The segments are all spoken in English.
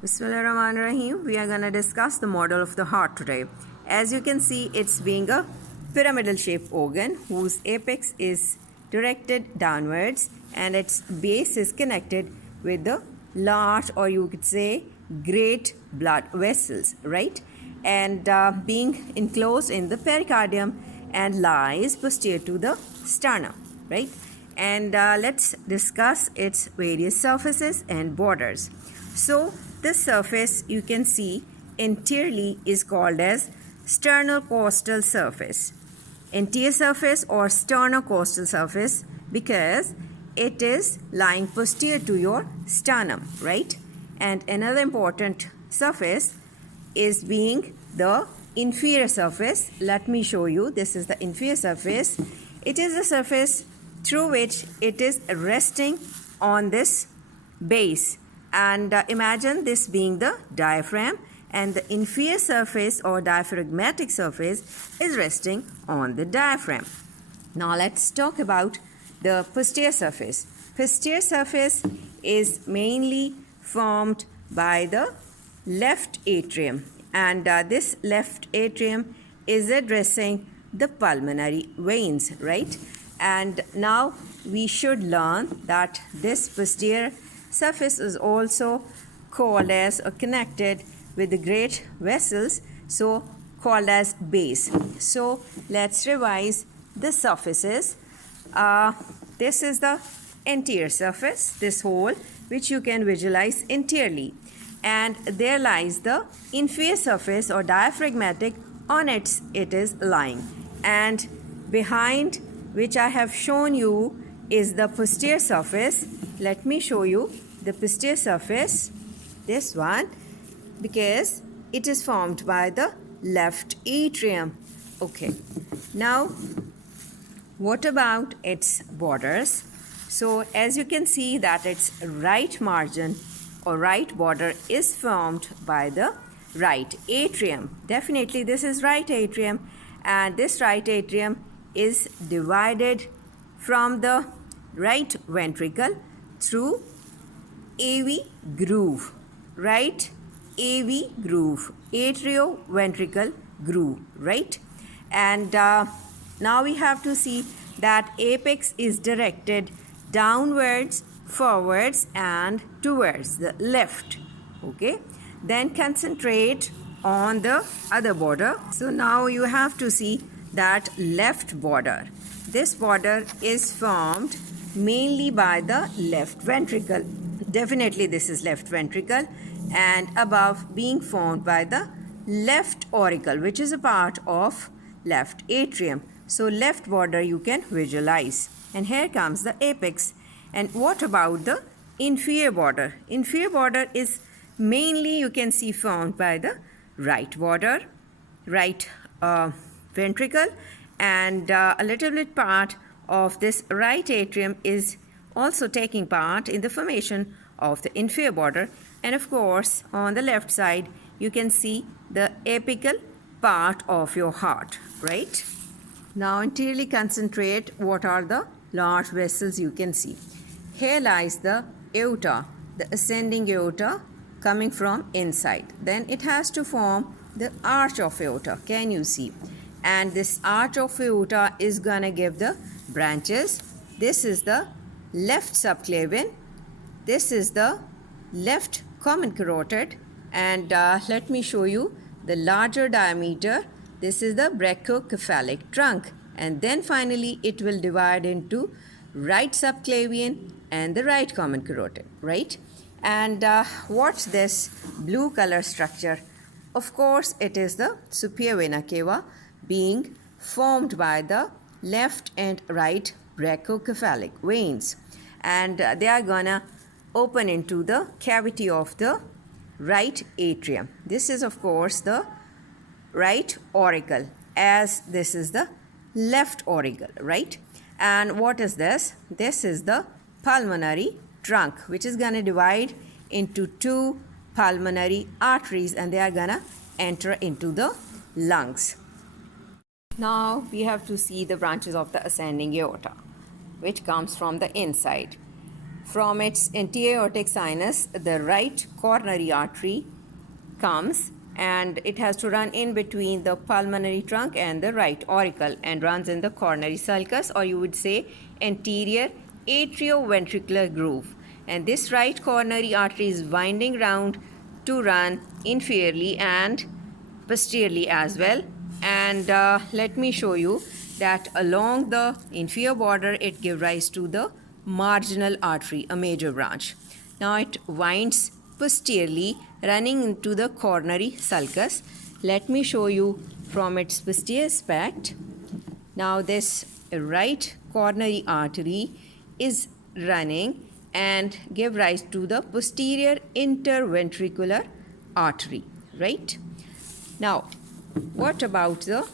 Bismillahirrahmanirrahim. We are going to discuss the model of the heart today. As you can see, it's being a pyramidal shaped organ whose apex is directed downwards and its base is connected with the large, or you could say great, blood vessels, right? And being enclosed in the pericardium and lies posterior to the sternum, right? And let's discuss its various surfaces and borders. So this surface you can see anteriorly is called as sternocostal surface. Anterior surface or sternocostal surface because it is lying posterior to your sternum, right? And another important surface is being the inferior surface. Let me show you. This is the inferior surface. It is a surface through which it is resting on this base. And imagine this being the diaphragm, and the inferior surface or diaphragmatic surface is resting on the diaphragm. Now let's talk about the posterior surface. Posterior surface is mainly formed by the left atrium, and this left atrium is addressing the pulmonary veins, right? And now we should learn that this posterior surface is also called as or connected with the great vessels, so called as base. So let's revise the surfaces. This is the anterior surface, this hole which you can visualize anteriorly, and there lies the inferior surface or diaphragmatic. On it is lying, and behind which I have shown you is the posterior surface. Let me show you the posterior surface, this one, because it is formed by the left atrium. Okay, now what about its borders? So as you can see that its right margin or right border is formed by the right atrium. Definitely this is right atrium, and this right atrium is divided from the right ventricle through AV groove, right? AV groove, atrioventricular groove, right? And now we have to see that apex is directed downwards, forwards, and towards the left. Okay, then concentrate on the other border. So now you have to see that left border. This border is formed mainly by the left ventricle. Definitely this is left ventricle, and above being formed by the left auricle, which is a part of left atrium. So left border you can visualize, and here comes the apex. And what about the inferior border? Inferior border is mainly you can see formed by the right border, right ventricle, and a little bit part of this right atrium is also taking part in the formation of the inferior border. And of course on the left side you can see the apical part of your heart, right? Now entirely concentrate what are the large vessels you can see. Here lies the aorta, the ascending aorta coming from inside. Then it has to form the arch of aorta. Can you see? And this arch of aorta is gonna give the branches. This is the left subclavian. This is the left common carotid. And let me show you the larger diameter. This is the brachiocephalic trunk. And then finally it will divide into right subclavian and the right common carotid, right? And what's this blue color structure? Of course it is the superior vena cava being formed by the left and right brachiocephalic veins, and they are gonna open into the cavity of the right atrium. This is of course the right auricle, as this is the left auricle, right? And what is this? This is the pulmonary trunk, which is gonna divide into two pulmonary arteries, and they are gonna enter into the lungs. Now we have to see the branches of the ascending aorta, which comes from the inside. from its anterior aortic sinus, the right coronary artery comes, and it has to run in between the pulmonary trunk and the right auricle and runs in the coronary sulcus, or you would say anterior atrioventricular groove. And this right coronary artery is winding round to run inferiorly and posteriorly as well. And let me show you that along the inferior border it gives rise to the marginal artery, a major branch. Now it winds posteriorly running into the coronary sulcus. Let me show you from its posterior aspect. Now this right coronary artery is running and give rise to the posterior interventricular artery, right? Now what about the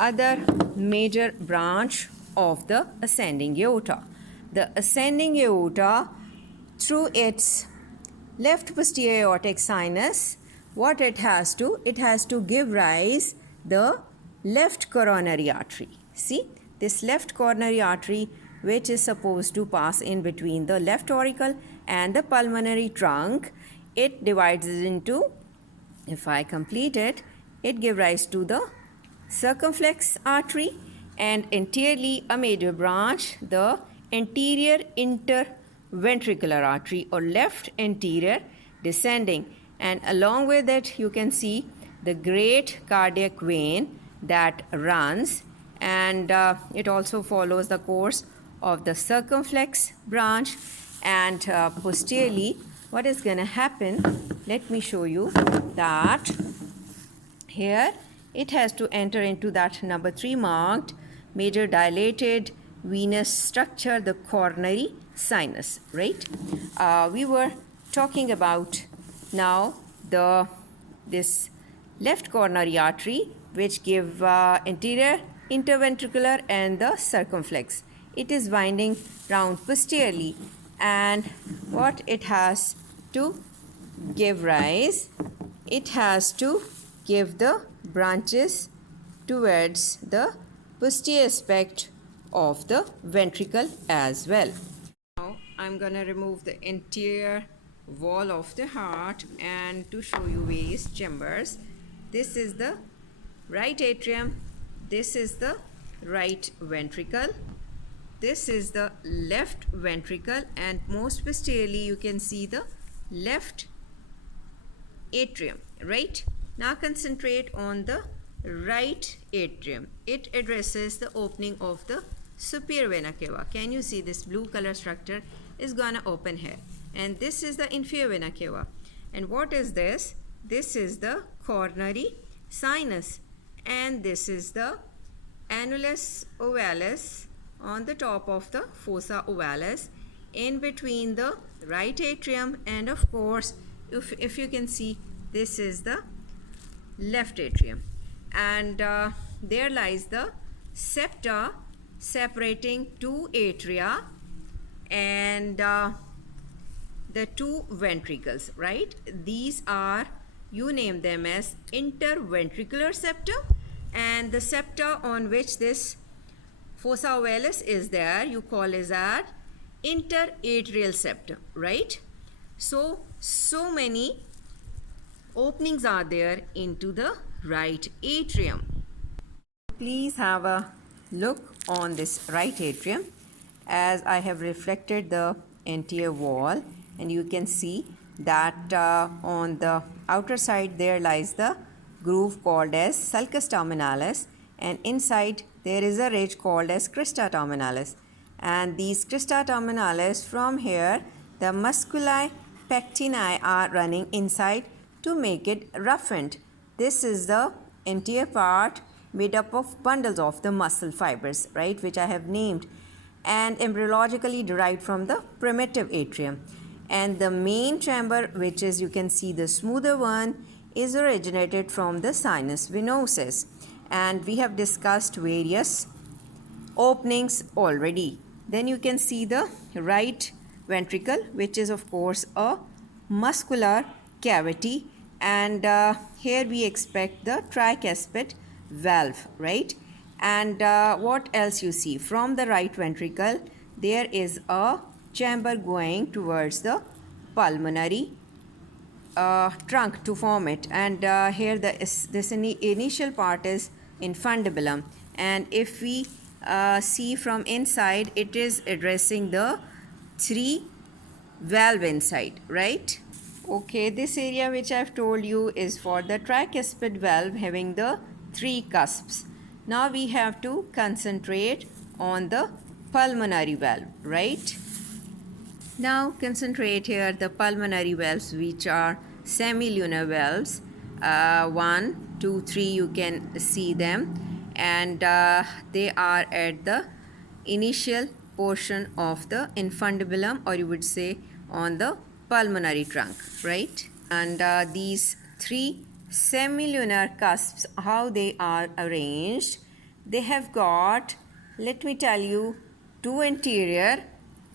other major branch of the ascending aorta? The ascending aorta, through its left posterior aortic sinus, what it has to give rise the left coronary artery. See, this left coronary artery, which is supposed to pass in between the left auricle and the pulmonary trunk, it divides it into, if I complete it, it gives rise to the circumflex artery, and anteriorly a major branch, the anterior interventricular artery or left anterior descending, and along with it you can see the great cardiac vein that runs, and it also follows the course of the circumflex branch. And posteriorly what is going to happen, let me show you that here it has to enter into that number 3 marked major dilated venous structure, the coronary sinus, right? We were talking about now this left coronary artery, which give anterior interventricular and the circumflex. It is winding round posteriorly, and what it has to give rise, it has to give the branches towards the posterior aspect of the ventricle as well. Now I'm going to remove the anterior wall of the heart and to show you various chambers. This is the right atrium, this is the right ventricle, this is the left ventricle, and most posteriorly you can see the left atrium, right? Now concentrate on the right atrium. It addresses the opening of the superior vena cava. Can you see this blue color structure is gonna open here, and this is the inferior vena cava. And what is this? This is the coronary sinus, and this is the annulus ovalis on the top of the fossa ovalis, in between the right atrium, and of course if you can see, this is the left atrium, and there lies the septa separating two atria and the two ventricles, right? These are, you name them as interventricular septa, and the septa on which this fossa ovalis is there, you call as that interatrial septum, right? So many openings are there into the right atrium. Please have a look on this right atrium, as I have reflected the anterior wall, and you can see that on the outer side there lies the groove called as sulcus terminalis, and inside there is a ridge called as crista terminalis, and these crista terminalis, from here the musculi pectini are running inside to make it roughened. This is the anterior part made up of bundles of the muscle fibers, right, which I have named, and embryologically derived from the primitive atrium. And the main chamber, which is, you can see the smoother one, is originated from the sinus venosus, and we have discussed various openings already. Then you can see the right ventricle, which is of course a muscular cavity, and here we expect the tricuspid valve, right? And what else you see? From the right ventricle there is a chamber going towards the pulmonary trunk to form it. And here this initial part is infundibulum, and if we see from inside, it is addressing the 3 valve inside, right? Okay, this area which I've told you is for the tricuspid valve having the 3 cusps. Now we have to concentrate on the pulmonary valve, right? Now concentrate here the pulmonary valves, which are semilunar valves. 1, 2, 3, you can see them, and they are at the initial portion of the infundibulum, or you would say on the pulmonary trunk, right? And these 3 semilunar cusps, how they are arranged, they have got, let me tell you, 2 anterior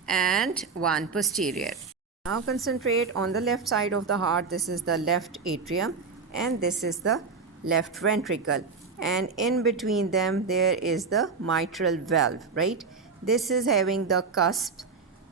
and 1 posterior. Now concentrate on the left side of the heart. This is the left atrium and this is the left ventricle, and in between them there is the mitral valve, right? This is having the cusp,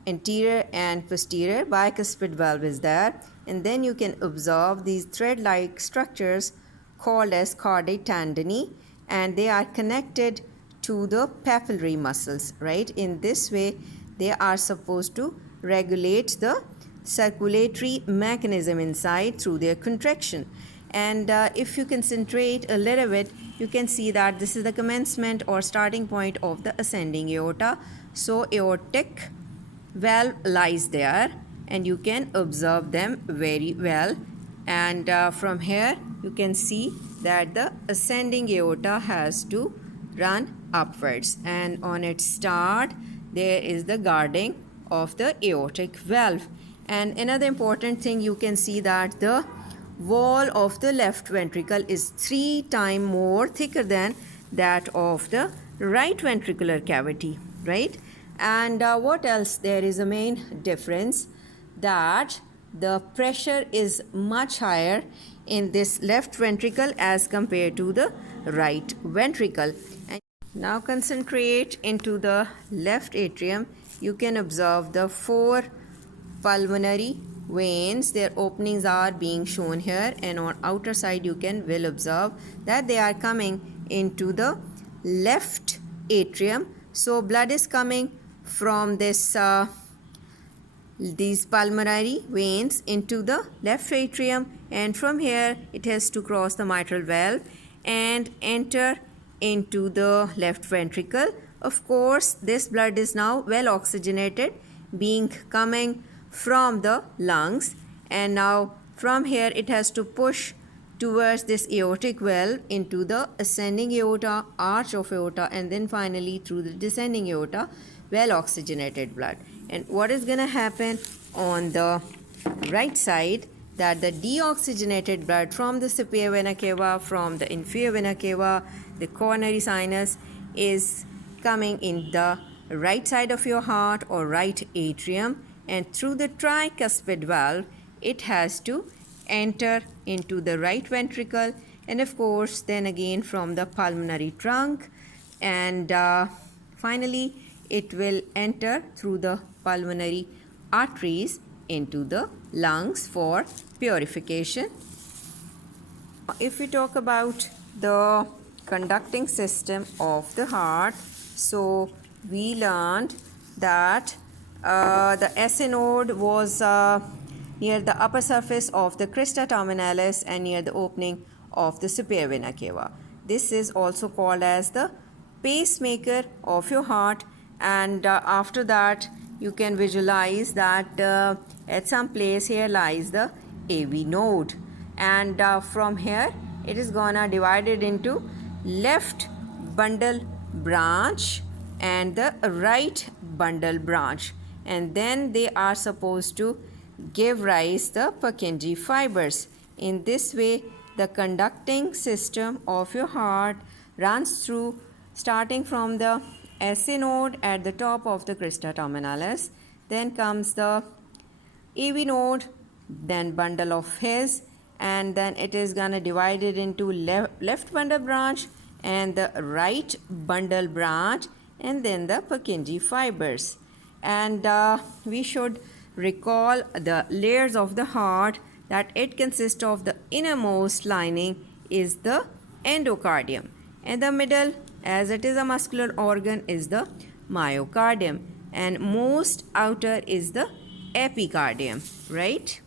anterior and posterior. Bicuspid valve is there, and then you can observe these thread-like structures called as chordae tendineae, and they are connected to the papillary muscles, right? In this way they are supposed to regulate the circulatory mechanism inside through their contraction. And if you concentrate a little bit, you can see that this is the commencement or starting point of the ascending aorta. So aortic valve lies there, and you can observe them very well. And from here you can see that the ascending aorta has to run upwards, and on its start there is the guarding of the aortic valve. And another important thing, you can see that the wall of the left ventricle is 3 times more thicker than that of the right ventricular cavity, right? And what else? There is a main difference, that the pressure is much higher in this left ventricle as compared to the right ventricle. And now concentrate into the left atrium. You can observe the 4 pulmonary veins. Their openings are being shown here, and on outer side you can well observe that they are coming into the left atrium. So blood is coming from this these pulmonary veins into the left atrium, and from here it has to cross the mitral valve and enter into the left ventricle. Of course, this blood is now well oxygenated, being coming from the lungs, and now from here it has to push towards this aortic valve into the ascending aorta, arch of aorta, and then finally through the descending aorta, well oxygenated blood. And what is going to happen on the right side, that the deoxygenated blood from the superior vena cava, from the inferior vena cava, the coronary sinus, is coming in the right side of your heart or right atrium, and through the tricuspid valve it has to enter into the right ventricle, and of course then again from the pulmonary trunk, and finally it will enter through the pulmonary arteries into the lungs for purification. If we talk about the conducting system of the heart, so we learned that the SA node was near the upper surface of the crista terminalis and near the opening of the superior vena cava. This is also called as the pacemaker of your heart, and after that you can visualize that at some place here lies the AV node, and from here it is gonna divided into left bundle branch and the right bundle branch, and then they are supposed to give rise the Purkinje fibers. In this way the conducting system of your heart runs through, starting from the SA node at the top of the crista terminalis, then comes the AV node, then bundle of His, and then it is gonna divided into left bundle branch and the right bundle branch, and then the Purkinje fibers. and we should recall the layers of the heart, that it consists of the innermost lining is the endocardium, and the middle, as it is a muscular organ, is the myocardium, and most outer is the epicardium, right?